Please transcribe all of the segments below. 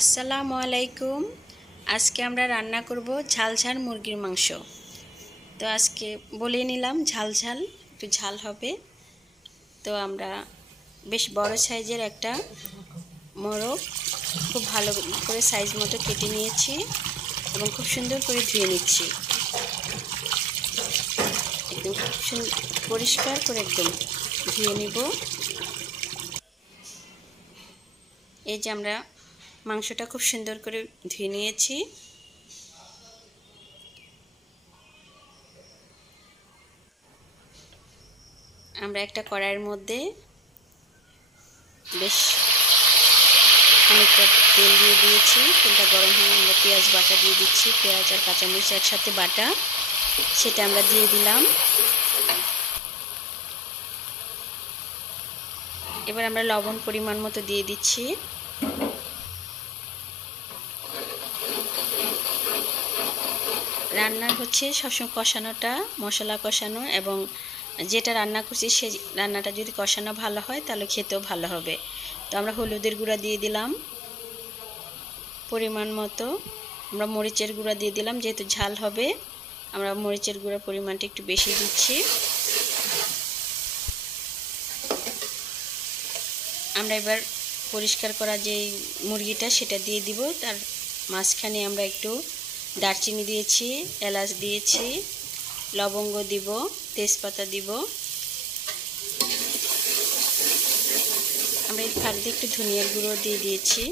আসসালামু আলাইকুম। আজকে আমরা রান্না করব ঝাল ঝাল মুরগির মাংস। তো আজকে বলে নিলাম ঝাল ঝাল একটু ঝাল হবে। তো আমরা বেশ বড় সাইজের একটা মোরগ খুব ভালো করে সাইজ মতো কেটে নিয়েছি এবং খুব সুন্দর করে ধুয়ে নিচ্ছি। একদম পরিষ্কার করে একদম ধুয়ে নিব। এই যে আমরা মাংসটা খুব সুন্দর করে ধুয়ে নিয়েছি। আমরা একটা কড়াইয়ের মধ্যে বেশ অনেকটা তেল দিয়ে দিয়েছি। তেলটা গরম হয়ে আমরা পেঁয়াজ বাটা দিয়ে দিচ্ছি। পেঁয়াজ আর কাঁচামরিচ একসাথে বাটা, সেটা আমরা দিয়ে দিলাম। এবার আমরা লবণ পরিমাণ মতো দিয়ে দিচ্ছি। রান্নার হচ্ছে সবসময় কষানোটা, মশলা কষানো, এবং যেটা রান্না করছি সেই রান্নাটা যদি কষানো ভালো হয় তাহলে খেতেও ভালো হবে। তো আমরা হলুদের গুঁড়া দিয়ে দিলাম পরিমাণ মতো। আমরা মরিচের গুঁড়া দিয়ে দিলাম, যেহেতু ঝাল হবে আমরা মরিচের গুঁড়া পরিমাণটা একটু বেশি দিচ্ছি। আমরা এবার পরিষ্কার করা যে মুরগিটা সেটা দিয়ে দিব। তার মাঝখানে আমরা একটু দারচিনি দিয়েছি, এলাচ দিয়েছি, লবঙ্গ দিব, তেজপাতা দিব। আমরা এই ফাঁকে একটু ধনিয়ার গুঁড়ো দিয়ে দিয়েছি।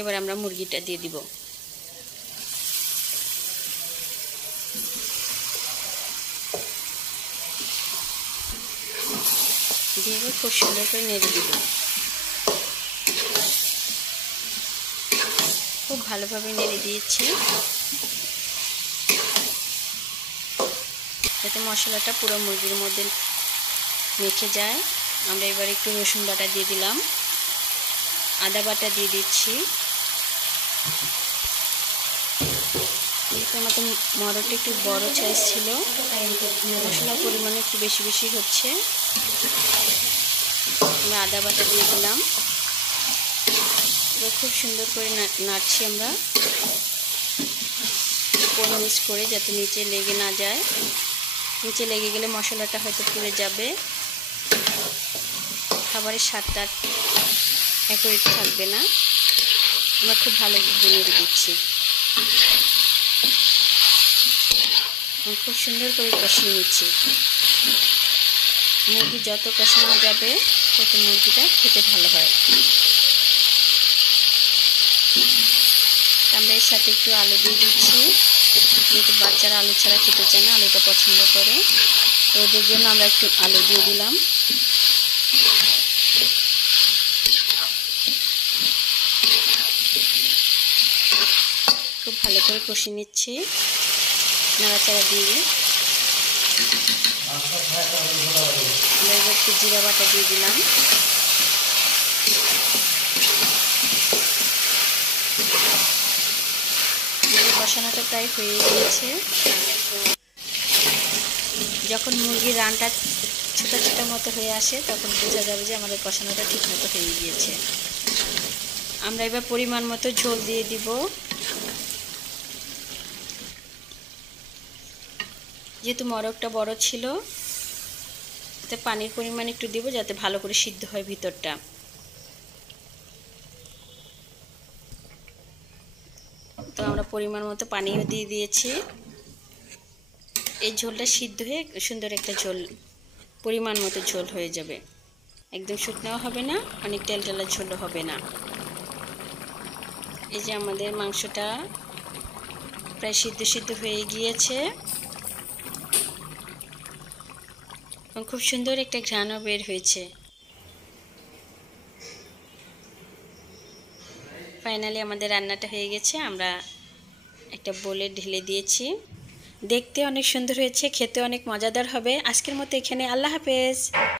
এবার আমরা মুরগিটা দিয়ে দিব। দিয়ে খুব সুন্দর করে নেড়ে দিব। খুব ভালোভাবে নেড়ে দিয়েছি যাতে মশলাটা পুরো মুরগির মধ্যে মেখে যায়। আমরা এবার একটু রসুন বাটা দিয়ে দিলাম, আদা বাটা দিয়ে দিচ্ছি। আমাদের মোরগটা একটু বড় সাইজ ছিল, মশলার পরিমাণ একটু বেশি বেশি হচ্ছে। আমরা আদা বাটা দিয়ে দিলাম। এবার খুব সুন্দর করে নাড়ছি আমরা, মিক্স করে, যাতে নিচে লেগে না যায়। নিচে লেগে গেলে মশলাটা হয়তো পুড়ে যাবে, খাবারের স্বাদটা একই থাকবে না। আমরা খুব ভালো নেড়ে দিচ্ছি, খুব সুন্দর করে কষিয়ে নিচ্ছি। মুরগি যত কষানো যাবে তত মুরগিটা খেতে ভালো হয়। আমরা এর সাথে একটু আলু দিয়ে দিচ্ছি, যেহেতু বাচ্চারা আলু ছাড়া খেতে চায় না, আলুটা পছন্দ করে, তো ওদের জন্য আমরা একটু আলু দিয়ে দিলাম। খুব ভালো করে কষিয়ে নিচ্ছি নাড়াচাড়া দিয়ে। আমরা এবার একটু জিরা বাটা দিয়ে দিলাম। কষানোটা প্রায় হয়ে গিয়েছে। যখন মুরগির রানটা ছোটো ছোটো মতো হয়ে আসে তখন বোঝা যাবে যে আমাদের কষানোটা ঠিক মতো হয়ে গিয়েছে। আমরা এবার পরিমাণ মতো ঝোল দিয়ে দিব। যেহেতু মোরগটা বড় ছিল, এতে পানির পরিমাণ একটু দিব যাতে ভালো করে সিদ্ধ হয় ভিতরটা। তো আমরা পরিমাণ মতো পানিও দিয়ে দিয়েছি। এই ঝোলটা সিদ্ধ হয়ে সুন্দর একটা ঝোল, পরিমাণ মতো ঝোল হয়ে যাবে। একদম শুকনাও হবে না, অনেক টেলটেলা ঝোলও হবে না। এই যে আমাদের মাংসটা প্রায় সিদ্ধ হয়ে গিয়েছে এবং খুব সুন্দর একটা ঘ্রাণও বের হয়েছে। ফাইনালি আমাদের রান্নাটা হয়ে গেছে। আমরা একটা বোলে ঢেলে দিয়েছি। দেখতে অনেক সুন্দর হয়েছে, খেতে অনেক মজাদার হবে। আজকের মতো এখানে, আল্লাহ হাফেজ।